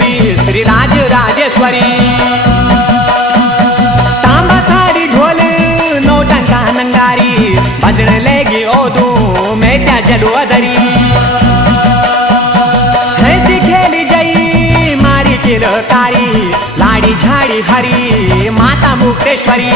देवी श्री राज राजेश्वरी। तांबा साड़ी ढोल नौटंका नंगारी भजन लेगी ओदू मैं त्या जलू अदरी। हंसी खेली जई मारी किलकारी लाडी झाडी हरी माता मुक्तेश्वरी।